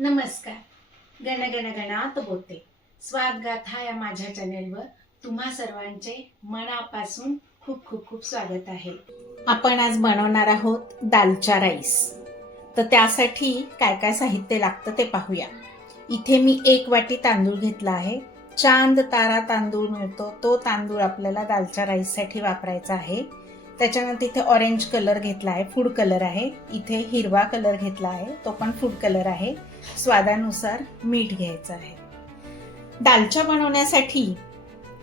नमस्कार. गण गण गणात बोलते स्वादगाथा या माझ्या चॅनेलवर तुम्हा सर्वांचे मनापासून खूप खूप खूप स्वागत आहे. आपण आज बनवणार आहोत दालचा राईस. तर त्यासाठी काय काय साहित्य लागतं ते पाहूया. इथे मी एक वाटी तांदूळ घेतला आहे. चांद तारा तांदूळ मिळतो तो तांदूळ आपल्याला दालच्या राईससाठी वापरायचा आहे. त्याच्यानंतर इथे ऑरेंज कलर घेतला आहे. फूड कलर आहे. इथे हिरवा कलर घेतला आहे. तो पण फूड कलर आहे. स्वादानुसार मीठ घ्यायचं आहे. दालच्या बनवण्यासाठी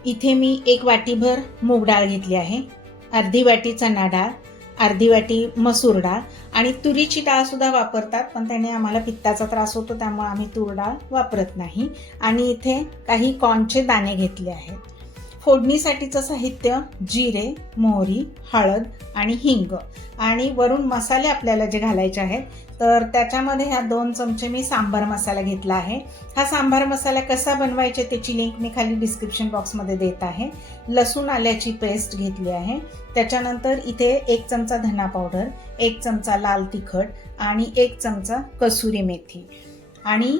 इथे मी एक वाटीभर मूग डाळ घेतली आहे. अर्धी वाटी चणा डाळ अर्धी वाटी मसूर डाळ आणि तुरीची डाळसुद्धा वापरतात पण त्याने आम्हाला पित्ताचा त्रास होतो त्यामुळे आम्ही तूर डाळ वापरत नाही. आणि इथे काही कॉर्नचे दाणे घेतले आहेत. फोडणीसाठीचं साहित्य जिरे मोहरी हळद आणि हिंग. आणि वरून मसाले आपल्याला जे घालायचे आहेत तर त्याच्यामध्ये ह्या दोन चमचे मी सांबार मसाला घेतला आहे. हा सांबार मसाला कसा बनवायचे त्याची लिंक मी खाली डिस्क्रिप्शन बॉक्समध्ये देत आहे. लसूण आल्याची पेस्ट घेतली आहे. त्याच्यानंतर इथे एक चमचा धना पावडर एक चमचा लाल तिखट आणि एक चमचा कसुरी मेथी. आणि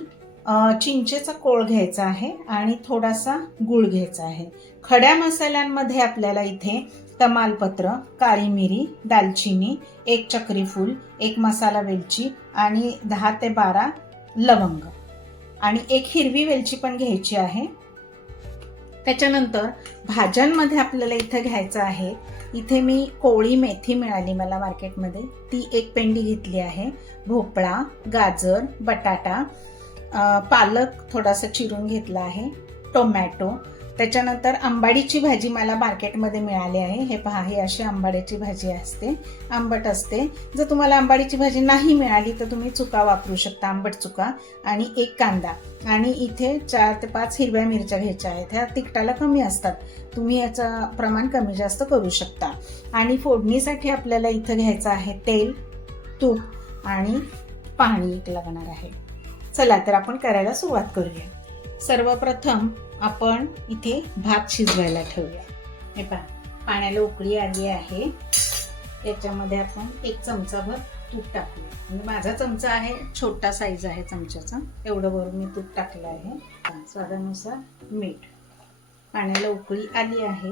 चिंचेचा कोळ घ्यायचा आहे आणि थोडासा गुळ घ्यायचा आहे. खड्या मसाल्यांमध्ये आपल्याला इथे तमालपत्र काळी मिरी दालचिनी एक चक्रीफूल एक मसाला वेलची आणि दहा ते बारा लवंग. आणि एक हिरवी वेलची पण घ्यायची आहे. त्याच्यानंतर भाज्यांमध्ये आपल्याला इथं घ्यायचं आहे. इथे मी कोळी मेथी मिळाली मला मार्केटमध्ये. ती एक पेंडी घेतली आहे. भोपळा गाजर बटाटा पालक थोडासा चिरून घेतला आहे टोमॅटो. त्याच्यानंतर आंबाडीची भाजी मला मार्केटमध्ये मिळाली आहे. हे पहा ही अशी आंबाड्याची भाजी असते आंबट असते. जर तुम्हाला आंबाडीची भाजी नाही मिळाली तर तुम्ही चुका वापरू शकता आंबट चुका. आणि एक कांदा. आणि इथे चार ते पाच हिरव्या मिरच्या घ्यायच्या आहेत. ह्या तिखटाला कमी असतात. तुम्ही याचं प्रमाण कमी जास्त करू शकता. आणि फोडणीसाठी आपल्याला इथं घ्यायचं आहे तेल तूप आणि पाणी एक लागणार आहे. चला तर आपण करायला सुरुवात करूया. सर्वप्रथम आपण इथे भात शिजवायला ठेवूया. हे पहा पाण्याला उकळी आली आहे. याच्यामध्ये आपण एक चमचाभर तूप टाकूया. म्हणजे माझा चमचा आहे छोटा साईज आहे चमच्याचा. एवढं भरून मी तूप टाकलं आहे. स्वादानुसार मीठ. पाण्याला उकळी आली आहे.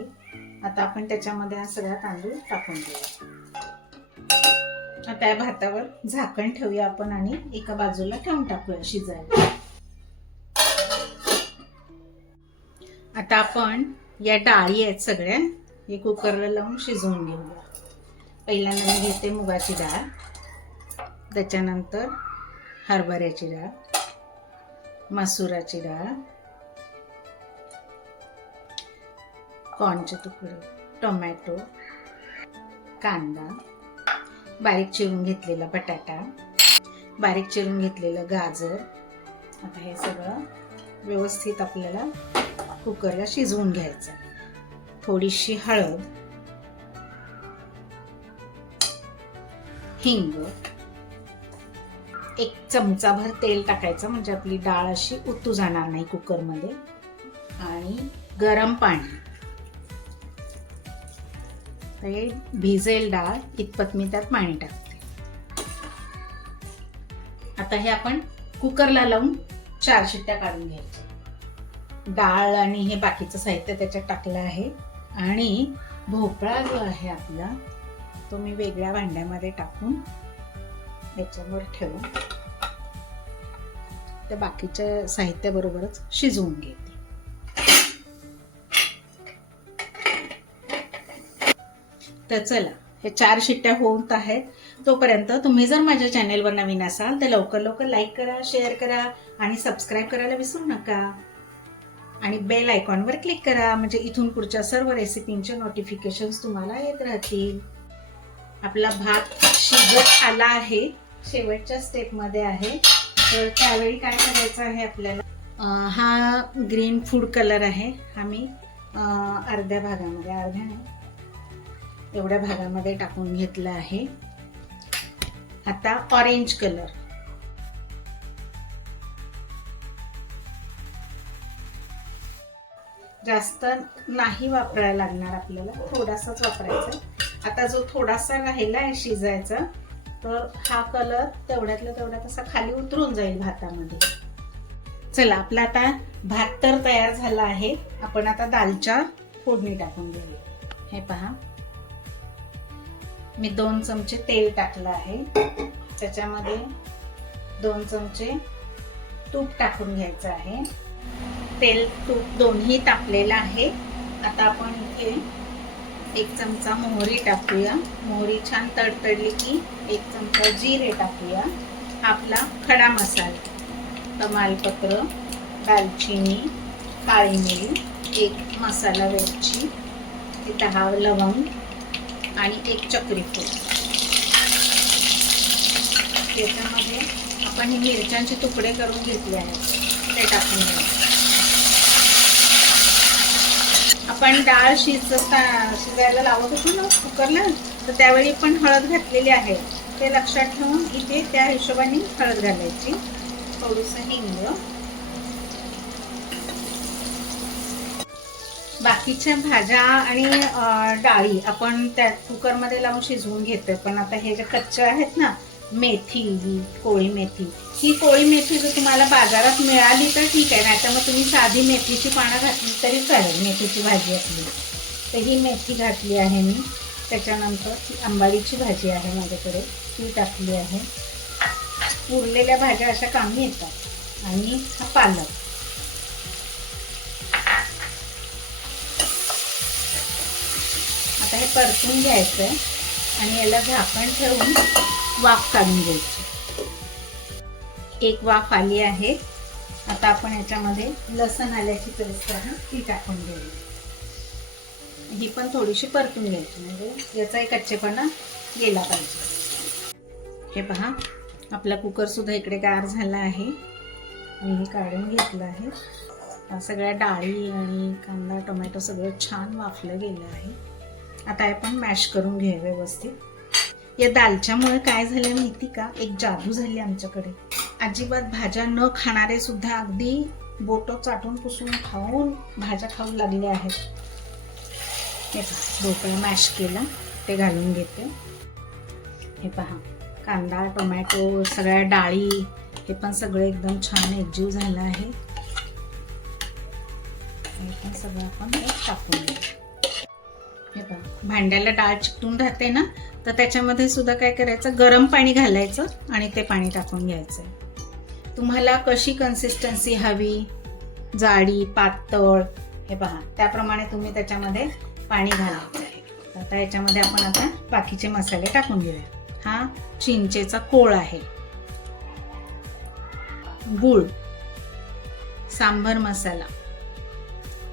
आता आपण त्याच्यामध्ये हा सगळा तांदूळ टाकून देऊया. आता या भातावर झाकण ठेवूया आपण आणि एका बाजूला ठेवून टाकूया शिजायला. आता आपण या डाळी आहेत सगळ्या हे कुकरला लावून शिजवून घेऊया. पहिल्यांदा मी घेते मुगाची डाळ त्याच्यानंतर हरभऱ्याची डाळ मसुराची डाळ कॉर्नचे तुकडे टोमॅटो कांदा बारीक चिरून घेतलेला बटाटा बारीक चिरून घेतलेलं गाजर. आता हे सगळं व्यवस्थित आपल्याला कुकरला शिजवून घ्यायचं. थोडीशी हळद हिंग एक चमचाभर तेल टाकायचं म्हणजे आपली डाळ अशी उतू जाणार नाही कुकरमध्ये. आणि गरम पाणी. ते भिजेल डाळ इतपत मी त्यात पाणी टाकते. आता हे आपण कुकरला लावून चार शिट्ट्या काढून घ्यायच्या. डाळ आणि हे बाकीचं साहित्य त्याच्यात टाकलं आहे. आणि भोपळा जो आहे आपला तो मी वेगळ्या भांड्यामध्ये टाकून याच्यावर ठेवून त्या बाकीच्या साहित्याबरोबरच शिजवून घेते. तर चला हे चार शिट्ट्या होत आहेत. तोपर्यंत तुम्ही जर माझ्या चॅनेलवर नवीन असाल तर लवकर लवकर लाईक करा शेअर करा आणि सबस्क्राईब करायला विसरू नका. आणि बेल आयकॉनवर क्लिक करा म्हणजे इथून पुढच्या सर्व रेसिपींचे नोटिफिकेशन्स तुम्हाला येत राहतील. आपला भात शिजत आला आहे. शेवटच्या स्टेपमध्ये आहे. तर त्यावेळी काय करायचं आहे आपल्याला? हा ग्रीन फूड कलर आहे. हा मी अर्ध्या भागामध्ये अर्ध्या नाही एवढ्या भागामध्ये टाकून घेतलं आहे. आता ऑरेंज कलर जास्त नाही वापरायला लागणार आपल्याला थोडासाच वापरायचा. आता जो थोडासा राहिला आहे शिजायचा तर हा कलर तेवढ्यातला तेवढ्यात असा खाली उतरून जाईल भातामध्ये. चला आपला आता भात तर तयार झाला आहे. आपण आता दालच्या फोडणी टाकून घेऊया हे पहा. मी दोन चमचे तेल टाकलं आहे. त्याच्यामध्ये दोन चमचे तूप टाकून घ्यायचं आहे. तेल तूप दोन्ही तापलेलं आहे. आता आपण इथे एक चमचा मोहरी टाकूया. मोहरी छान तडतडली की एक चमचा जिरे टाकूया. आपला खडा मसाला तमालपत्र दालचिनी काळी मिरी एक मसाला वेलची दहा लवंग आणि एक चक्री फूल त्याच्यामध्ये आपण हे मिरच्यांचे तुकडे करून घेतले आहेत. ते टाकून घ्यायचे आपण डाळ शिजता शिजायला लावत होतो ना कुकरला तर त्यावेळी पण हळद घातलेली आहे. ते लक्षात ठेवून इथे त्या हिशोबाने हळद घालायची. थोडंसं हिंग. बाकीच्या भाज्या आणि डाळी आपण त्या कुकरमध्ये लावून शिजवून घेतोय. पण आता हे जे कच्चे आहेत ना मेथी कोळी मेथी ही कोळी मेथी जर तुम्हाला बाजारात मिळाली तर ठीक आहे. नाही तर मग तुम्ही साधी मेथीची पानं घातली तरी चालेल मेथीची भाजी असली. तर ही मेथी घातली आहे मी. त्याच्यानंतर ती आंबाडीची भाजी आहे माझ्याकडे. ती टाकली आहे. उरलेल्या भाज्या अशा कामी येतात. आणि हा पालक. आता हे परतून घ्यायचं आहे आणि याला झाकण ठेवून वाफ काढून घ्यायची. एक वाफ आली आहे. आता आपण याच्यामध्ये लसण आल्याची पेस्ट आहे ती टाकून घ्यायची ही पण थोडीशी परतून घ्यायची म्हणजे याचाही कच्चेपणा गेला पाहिजे. हे पहा आपला कुकरसुद्धा इकडे गार झाला आहे. मी हे काढून घेतलं आहे. सगळ्या डाळी आणि कांदा टोमॅटो सगळं छान वाफलं गेलं आहे. आता आपण मॅश करून घे व्यवस्थित. या दालच्यामुळे काय झालं माहिती का? एक जादू झाली आमच्याकडे. अजिबात भाज्या न खाणारे सुद्धा अगदी बोट चाटून पुसून खाऊन भाज्या खाऊ लागले आहेत. हे पहा भोपळा मॅश केला ते घालून घेते. हे पहा कांदा टोमॅटो सगळ्या डाळी हे पण सगळं एकदम छान एकजीव झालं आहे. हे पण सगळं आपण टाकून घेऊ भांड्याला डाळ चिकटून राहते ना तर त्याच्यामध्ये सुद्धा काय करायचं गरम पाणी घालायचं आणि ते पाणी टाकून घ्यायचं तुम्हाला कशी कन्सिस्टन्सी हवी? जाडी पातळ हे पहा. त्याप्रमाणे तुम्ही त्याच्यामध्ये पाणी घालायचं आहे आता याच्यामध्ये आपण आता बाकीचे मसाले टाकून घेऊया. हा चिंचेचा कोळ आहे. गुळ सांबर मसाला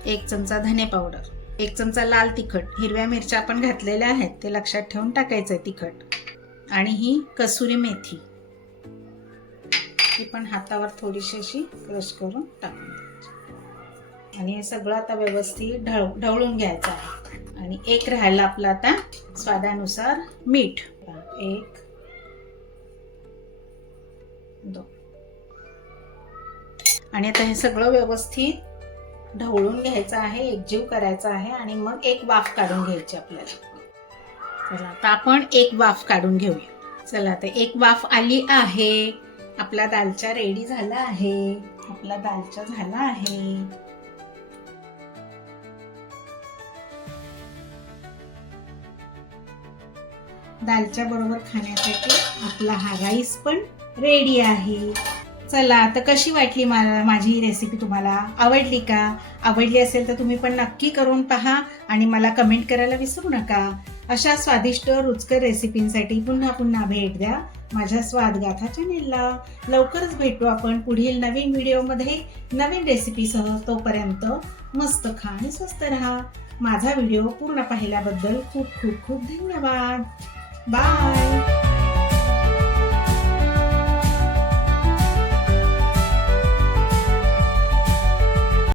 एक चमचा धने पावडर. एक चमचा लाल तिखट हिरव्या मिरच्या आपण घातलेल्या आहेत ते लक्षात ठेवून टाकायचं आहे तिखट. आणि ही कसुरी मेथी. ही पण हातावर थोडीशी अशी क्रश करून टाकून आणि हे सगळं आता व्यवस्थित ढळ ढवळून घ्यायचं आहे. आणि एक राहायला आपला आता स्वादानुसार मीठ. एक दोन. आणि आता हे सगळं व्यवस्थित ढवळून घ्यायचं आहे एकजीव करायचा आहे आणि मग एक वाफ काढून घ्यायची आपल्याला. चला आता आपण एक वाफ काढून घेऊया. चला आता एक वाफ आली आहे. आपला दालचा रेडी झाला आहे. आपला दालचा झाला आहे. दालच्या बरोबर खाण्यासाठी आपला हा राईस पण रेडी आहे. चला तर कशी वाटली मला माझी ही रेसिपी तुम्हाला? आवडली का? आवडली असेल तर तुम्ही पण नक्की करून पहा आणि मला कमेंट करायला विसरू नका. अशा स्वादिष्ट रुचकर रेसिपींसाठी पुन्हा पुन्हा भेट द्या माझ्या स्वादगाथा चॅनेलला लवकरच भेटू आपण पुढील नवीन व्हिडिओमध्ये नवीन रेसिपीसह तोपर्यंत मस्त खा आणि स्वस्त राहा. माझा व्हिडिओ पूर्ण पाहिल्याबद्दल खूप खूप खूप धन्यवाद. बाय